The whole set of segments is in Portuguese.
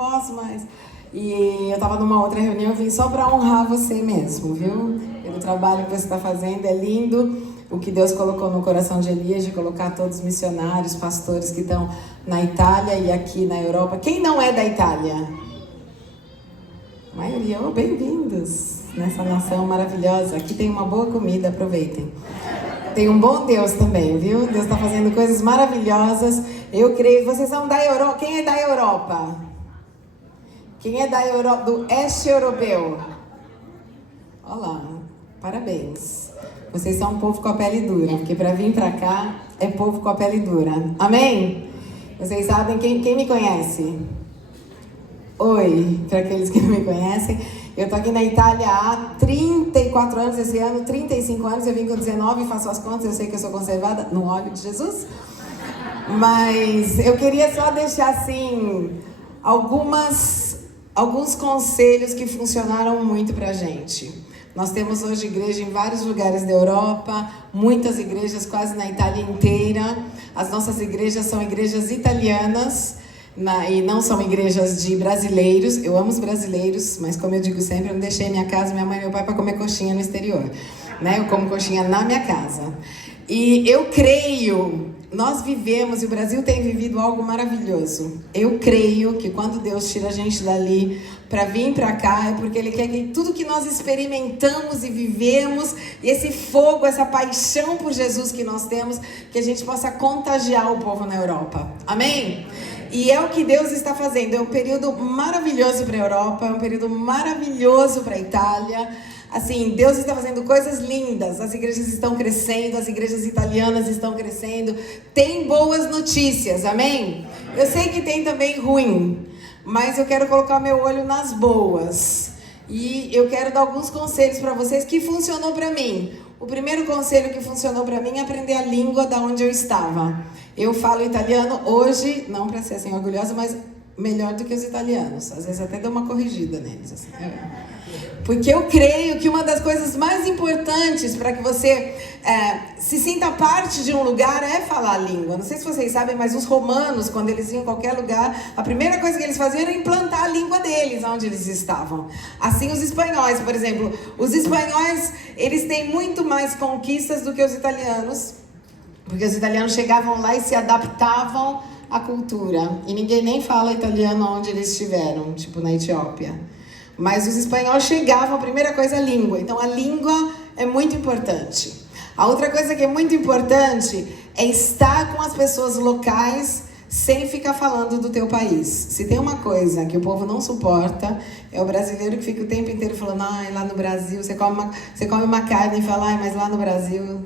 posso mais. E eu tava numa outra reunião, eu vim só para honrar você mesmo, viu? Pelo trabalho que você está fazendo, é lindo o que Deus colocou no coração de Elias, de colocar todos os missionários, pastores que estão na Itália e aqui na Europa. Quem não é da Itália? A maioria, bem-vindos nessa nação maravilhosa. Aqui tem uma boa comida, aproveitem. Tem um bom Deus também, viu? Deus está fazendo coisas maravilhosas. Eu creio, vocês são da Europa. Quem é da Europa? Quem é da Europa, do Este Europeu? Olá, parabéns. Vocês são um povo com a pele dura, porque para vir para cá é povo com a pele dura. Amém? Vocês sabem, quem me conhece? Oi, para aqueles que não me conhecem. Eu tô aqui na Itália há 34 anos, esse ano, 35 anos. Eu vim com 19, faço as contas, eu sei que eu sou conservada no óleo de Jesus. Mas eu queria só deixar, assim, alguns conselhos que funcionaram muito pra gente. Nós temos hoje igreja em vários lugares da Europa, muitas igrejas quase na Itália inteira. As nossas igrejas são igrejas italianas, e não são igrejas de brasileiros. Eu amo os brasileiros, mas como eu digo sempre, eu não deixei minha casa, minha mãe e meu pai para comer coxinha no exterior. Eu como coxinha na minha casa. E eu creio, nós vivemos, e o Brasil tem vivido algo maravilhoso. Eu creio que quando Deus tira a gente dali para vir para cá, é porque Ele quer que tudo que nós experimentamos e vivemos, e esse fogo, essa paixão por Jesus que nós temos, que a gente possa contagiar o povo na Europa. Amém? E é o que Deus está fazendo. É um período maravilhoso para a Europa, é um período maravilhoso para a Itália. Assim, Deus está fazendo coisas lindas. As igrejas estão crescendo, as igrejas italianas estão crescendo. Tem boas notícias, amém? Eu sei que tem também ruim, mas eu quero colocar meu olho nas boas. E eu quero dar alguns conselhos para vocês que funcionou para mim. O primeiro conselho que funcionou para mim é aprender a língua da onde eu estava. Eu falo italiano hoje, não para ser assim orgulhosa, mas melhor do que os italianos. Às vezes até dou uma corrigida neles. Assim. Porque eu creio que uma das coisas mais importantes para que você se sinta parte de um lugar é falar a língua. Não sei se vocês sabem, mas os romanos, quando eles iam em qualquer lugar, a primeira coisa que eles faziam era implantar a língua deles, onde eles estavam. Assim os espanhóis, por exemplo. Os espanhóis, eles têm muito mais conquistas do que os italianos, porque os italianos chegavam lá e se adaptavam à cultura. E ninguém nem fala italiano onde eles estiveram, tipo na Etiópia. Mas os espanhóis chegavam, a primeira coisa é a língua. Então a língua é muito importante. A outra coisa que é muito importante é estar com as pessoas locais sem ficar falando do teu país. Se tem uma coisa que o povo não suporta, é o brasileiro que fica o tempo inteiro falando, lá no Brasil, você come uma carne e fala, mas lá no Brasil...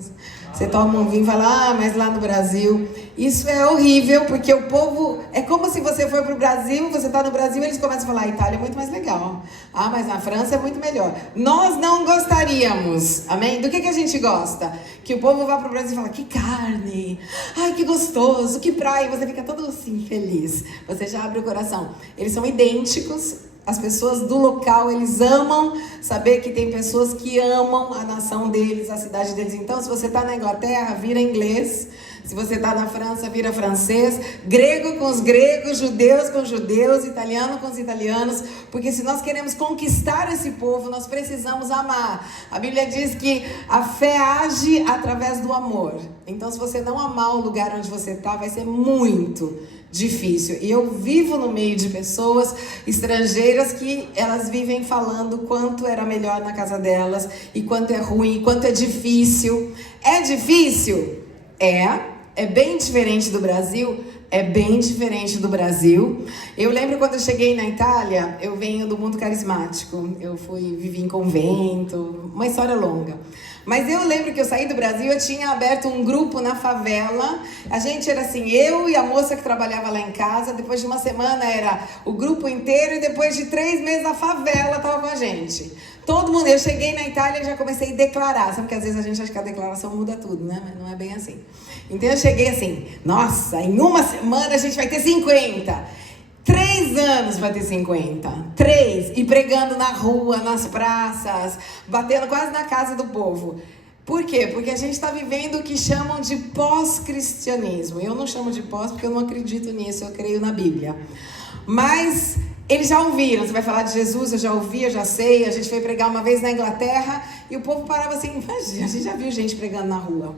Você toma um vinho e fala, mas lá no Brasil... Isso é horrível, porque o povo... É como se você for para o Brasil, você está no Brasil e eles começam a falar, a Itália é muito mais legal. Mas na França é muito melhor. Nós não gostaríamos, amém? Do que a gente gosta? Que o povo vá para o Brasil e fala, que carne, ai, que gostoso, que praia. Você fica todo assim, feliz. Você já abre o coração. Eles são idênticos. As pessoas do local, eles amam saber que tem pessoas que amam a nação deles, a cidade deles. Então, se você está na Inglaterra, vira inglês. Se você está na França, vira francês. Grego com os gregos, judeus com os judeus, italiano com os italianos. Porque se nós queremos conquistar esse povo, nós precisamos amar. A Bíblia diz que a fé age através do amor. Então, se você não amar o lugar onde você está, vai ser muito difícil. E eu vivo no meio de pessoas estrangeiras que elas vivem falando quanto era melhor na casa delas, e quanto é ruim, e quanto é difícil. É difícil? É bem diferente do Brasil? É bem diferente do Brasil. Eu lembro quando eu cheguei na Itália, eu venho do mundo carismático. Eu vivi em convento, uma história longa. Mas eu lembro que eu saí do Brasil, eu tinha aberto um grupo na favela. A gente era assim, eu e a moça que trabalhava lá em casa. Depois de uma semana era o grupo inteiro, e depois de 3 meses a favela estava com a gente. Todo mundo, eu cheguei na Itália e já comecei a declarar. Sabe que às vezes a gente acha que a declaração muda tudo, né? Mas não é bem assim. Então eu cheguei assim, nossa, em uma semana a gente vai ter 50. 3 anos vai ter 50. 3. E pregando na rua, nas praças, batendo quase na casa do povo. Por quê? Porque a gente está vivendo o que chamam de pós-cristianismo. Eu não chamo de pós porque eu não acredito nisso, eu creio na Bíblia. Mas eles já ouviram, você vai falar de Jesus, eu já ouvi, eu já sei. A gente foi pregar uma vez na Inglaterra e o povo parava assim, imagina, a gente já viu gente pregando na rua.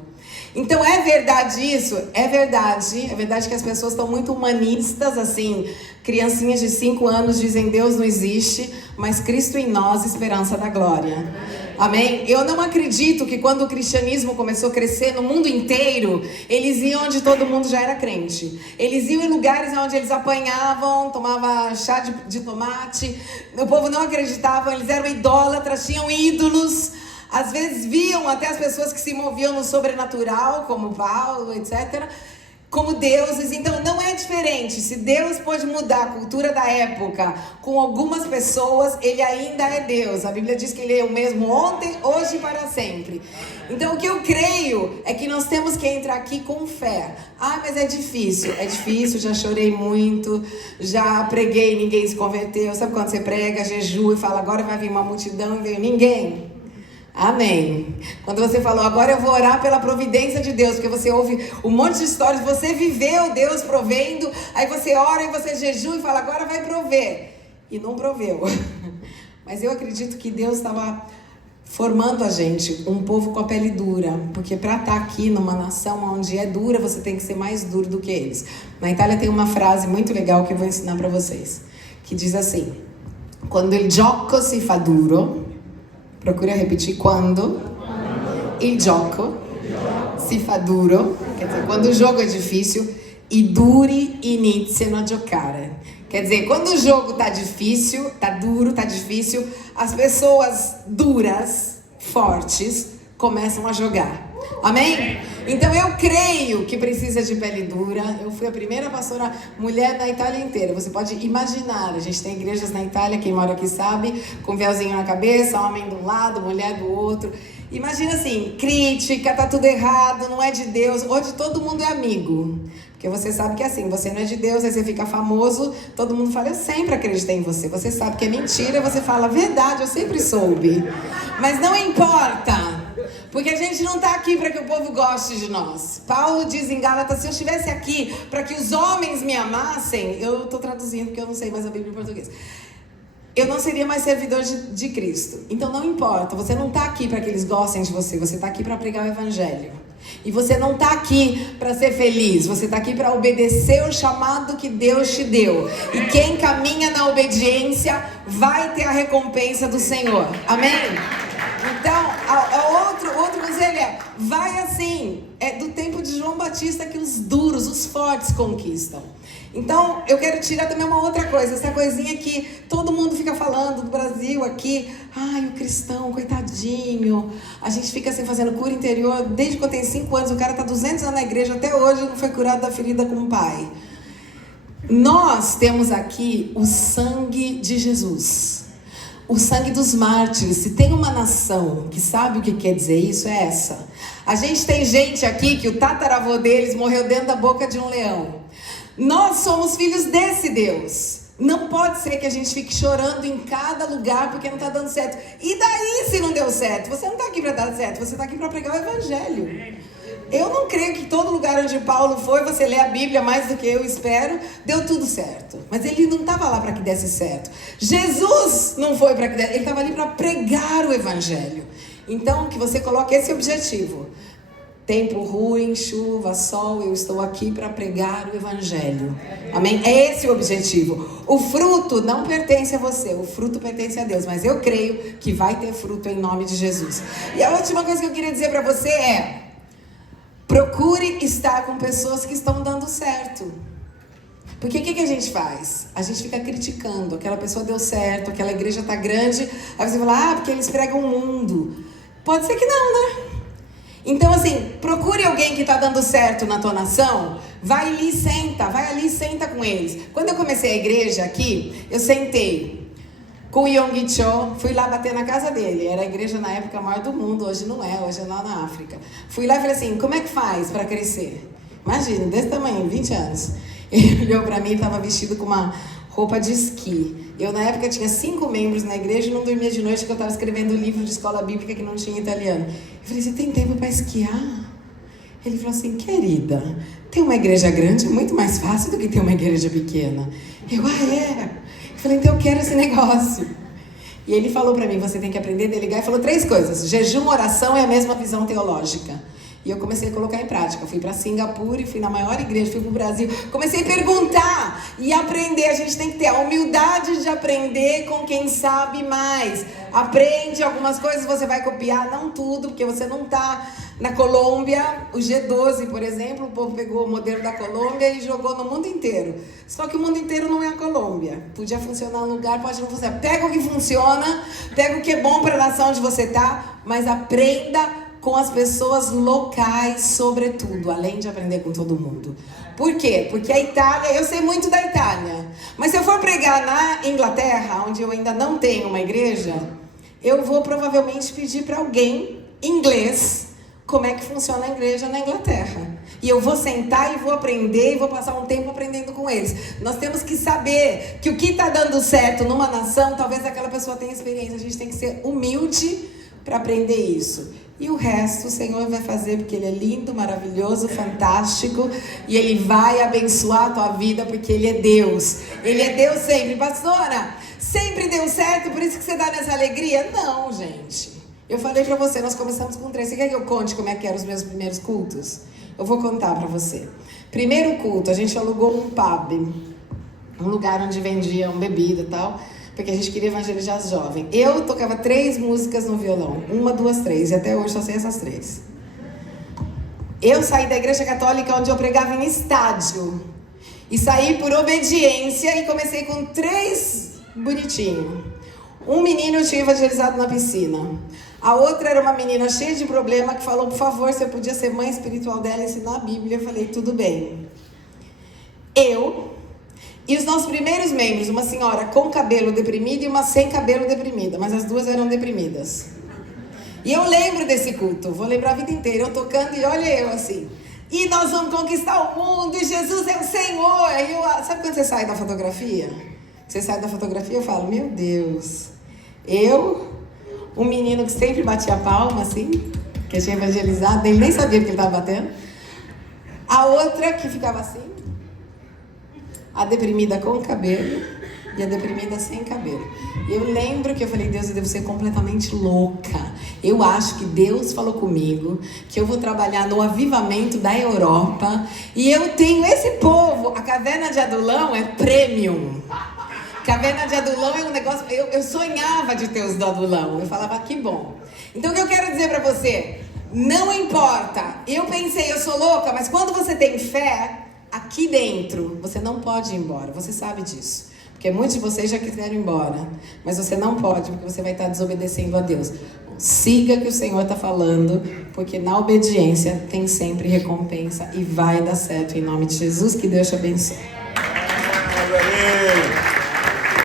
Então é verdade isso? É verdade que as pessoas estão muito humanistas, assim, criancinhas de 5 anos dizem Deus não existe, mas Cristo em nós, esperança da glória. Amém? Eu não acredito que quando o cristianismo começou a crescer no mundo inteiro, eles iam onde todo mundo já era crente. Eles iam em lugares onde eles apanhavam, tomavam chá de tomate, o povo não acreditava, eles eram idólatras, tinham ídolos. Às vezes viam até as pessoas que se moviam no sobrenatural, como Paulo, etc., como deuses. Então não é diferente. Se Deus pode mudar a cultura da época com algumas pessoas, ele ainda é Deus. A Bíblia diz que ele é o mesmo ontem, hoje e para sempre. Então o que eu creio é que nós temos que entrar aqui com fé. Ah, mas é difícil, já chorei muito, já preguei e ninguém se converteu. Sabe quando você prega, jejua e fala, agora vai vir uma multidão e veio ninguém? Amém. Quando você falou, agora eu vou orar pela providência de Deus, porque você ouve um monte de histórias, você viveu Deus provendo, aí você ora e você jejua e fala, agora vai prover. E não proveu. Mas eu acredito que Deus estava formando a gente, um povo com a pele dura, porque para estar aqui numa nação onde é dura, você tem que ser mais duro do que eles. Na Itália tem uma frase muito legal que eu vou ensinar para vocês, que diz assim, quando il gioco si fa duro, procura repetir, quando il gioco si fa duro, quer dizer, quando o jogo é difícil, i duri iniziano a giocare. Quer dizer, quando o jogo tá difícil, tá duro, tá difícil, as pessoas duras, fortes, começam a jogar. Amém? Então eu creio que precisa de pele dura. Eu fui a primeira pastora mulher da Itália inteira. Você pode imaginar, a gente tem igrejas na Itália, quem mora aqui sabe, com véuzinho na cabeça, homem de um lado, mulher do outro. Imagina assim, crítica, tá tudo errado, não é de Deus. Hoje todo mundo é amigo. Porque você sabe que é assim, você não é de Deus, aí você fica famoso, todo mundo fala, eu sempre acreditei em você. Você sabe que é mentira, você fala, verdade, eu sempre soube. Mas não importa. Porque a gente não está aqui para que o povo goste de nós. Paulo diz em Gálatas, se eu estivesse aqui para que os homens me amassem, eu estou traduzindo porque eu não sei mais a Bíblia em português, eu não seria mais servidor de Cristo. Então não importa, você não está aqui para que eles gostem de você, você está aqui para pregar o Evangelho. E você não está aqui para ser feliz, você está aqui para obedecer o chamado que Deus te deu. E quem caminha na obediência vai ter a recompensa do Senhor. Amém? Então, outro conselho é, vai assim, é do tempo de João Batista que os duros, os fortes conquistam. Então, eu quero tirar também uma outra coisa, essa coisinha que todo mundo fica falando do Brasil aqui, ai, o cristão, coitadinho, a gente fica assim fazendo cura interior, desde que eu tenho 5 anos, o cara está 200 anos na igreja, até hoje não foi curado da ferida com o pai. Nós temos aqui o sangue de Jesus. O sangue dos mártires. Se tem uma nação que sabe o que quer dizer isso, é essa. A gente tem gente aqui que o tataravô deles morreu dentro da boca de um leão. Nós somos filhos desse Deus. Não pode ser que a gente fique chorando em cada lugar porque não está dando certo. E daí se não deu certo? Você não está aqui para dar certo, você está aqui para pregar o Evangelho. Eu não creio que todo lugar onde Paulo foi, você lê a Bíblia mais do que eu espero, deu tudo certo. Mas ele não estava lá para que desse certo. Jesus não foi para que desse, ele estava ali para pregar o Evangelho. Então, que você coloque esse objetivo. Tempo ruim, chuva, sol, eu estou aqui para pregar o Evangelho. Amém? É esse o objetivo. O fruto não pertence a você, o fruto pertence a Deus. Mas eu creio que vai ter fruto em nome de Jesus. E a última coisa que eu queria dizer para você é, procure estar com pessoas que estão dando certo. Porque o que a gente faz? A gente fica criticando. Aquela pessoa deu certo, aquela igreja está grande. Aí você fala, porque eles pregam o mundo. Pode ser que não, né? Então assim, procure alguém que está dando certo na tua nação. Vai ali e senta com eles. Quando eu comecei a igreja aqui, eu sentei com o Yonggi Cho, fui lá bater na casa dele. Era a igreja na época maior do mundo, hoje não é, hoje é lá na África. Fui lá e falei assim, como é que faz para crescer? Imagina, desse tamanho, 20 anos. Ele olhou para mim e estava vestido com uma roupa de esqui. Eu na época tinha 5 membros na igreja e não dormia de noite porque eu estava escrevendo um livro de escola bíblica que não tinha italiano. Eu falei, você tem tempo para esquiar? Ele falou assim, querida, ter uma igreja grande é muito mais fácil do que ter uma igreja pequena. Eu falei, então eu quero esse negócio. E ele falou pra mim, você tem que aprender a delegar. E falou 3 coisas. Jejum, oração e a mesma visão teológica. E eu comecei a colocar em prática. Fui para Singapura e fui na maior igreja, fui para o Brasil. Comecei a perguntar e aprender. A gente tem que ter a humildade de aprender com quem sabe mais. Aprende algumas coisas, você vai copiar, não tudo, porque você não está na Colômbia. O G12, por exemplo, o povo pegou o modelo da Colômbia e jogou no mundo inteiro. Só que o mundo inteiro não é a Colômbia. Podia funcionar num lugar, pode não funcionar. Pega o que funciona, pega o que é bom para a nação onde você está, mas aprenda com as pessoas locais, sobretudo, além de aprender com todo mundo. Por quê? Porque a Itália, eu sei muito da Itália, mas se eu for pregar na Inglaterra, onde eu ainda não tenho uma igreja, eu vou provavelmente pedir para alguém, inglês, como é que funciona a igreja na Inglaterra. E eu vou sentar e vou aprender e vou passar um tempo aprendendo com eles. Nós temos que saber que o que está dando certo numa nação, talvez aquela pessoa tenha experiência. A gente tem que ser humilde para aprender isso. E o resto o Senhor vai fazer, porque Ele é lindo, maravilhoso, fantástico. E Ele vai abençoar a tua vida, porque Ele é Deus. Ele é Deus sempre. Pastora, sempre deu certo, por isso que você dá nessa alegria? Não, gente. Eu falei pra você, nós começamos com 3. Você quer que eu conte como é que eram os meus primeiros cultos? Eu vou contar pra você. Primeiro culto, a gente alugou um pub. Um lugar onde vendiam bebida e tal. Porque a gente queria evangelizar os jovens. Eu tocava 3 músicas no violão. 1, 2, 3. E até hoje só sei essas 3. Eu saí da igreja católica onde eu pregava em estádio. E saí por obediência e comecei com 3 bonitinhos. Um menino eu tinha evangelizado na piscina. A outra era uma menina cheia de problema que falou, por favor, se eu podia ser mãe espiritual dela e ensinar a Bíblia. Eu falei, tudo bem. E os nossos primeiros membros, uma senhora com cabelo deprimido e uma sem cabelo deprimida, mas as 2 eram deprimidas. E eu lembro desse culto, vou lembrar a vida inteira, eu tocando e olha eu assim. E nós vamos conquistar o mundo, e Jesus é o Senhor. E sabe quando você sai da fotografia? Você sai da fotografia e eu falo, meu Deus. Um menino que sempre batia palma, assim, que eu tinha evangelizado, ele nem sabia que ele estava batendo. A outra que ficava assim. A deprimida com cabelo e a deprimida sem cabelo. E eu lembro que eu falei, Deus, eu devo ser completamente louca. Eu acho que Deus falou comigo que eu vou trabalhar no avivamento da Europa e eu tenho esse povo. A Caverna de Adulão é premium. Caverna de Adulão é um negócio... Eu sonhava de ter os do Adulão. Eu falava, que bom. Então o que eu quero dizer pra você? Não importa. Eu pensei, eu sou louca, mas quando você tem fé... Aqui dentro, você não pode ir embora, você sabe disso. Porque muitos de vocês já quiseram ir embora, mas você não pode, porque você vai estar desobedecendo a Deus. Siga o que o Senhor está falando, porque na obediência tem sempre recompensa e vai dar certo. Em nome de Jesus, que Deus te abençoe.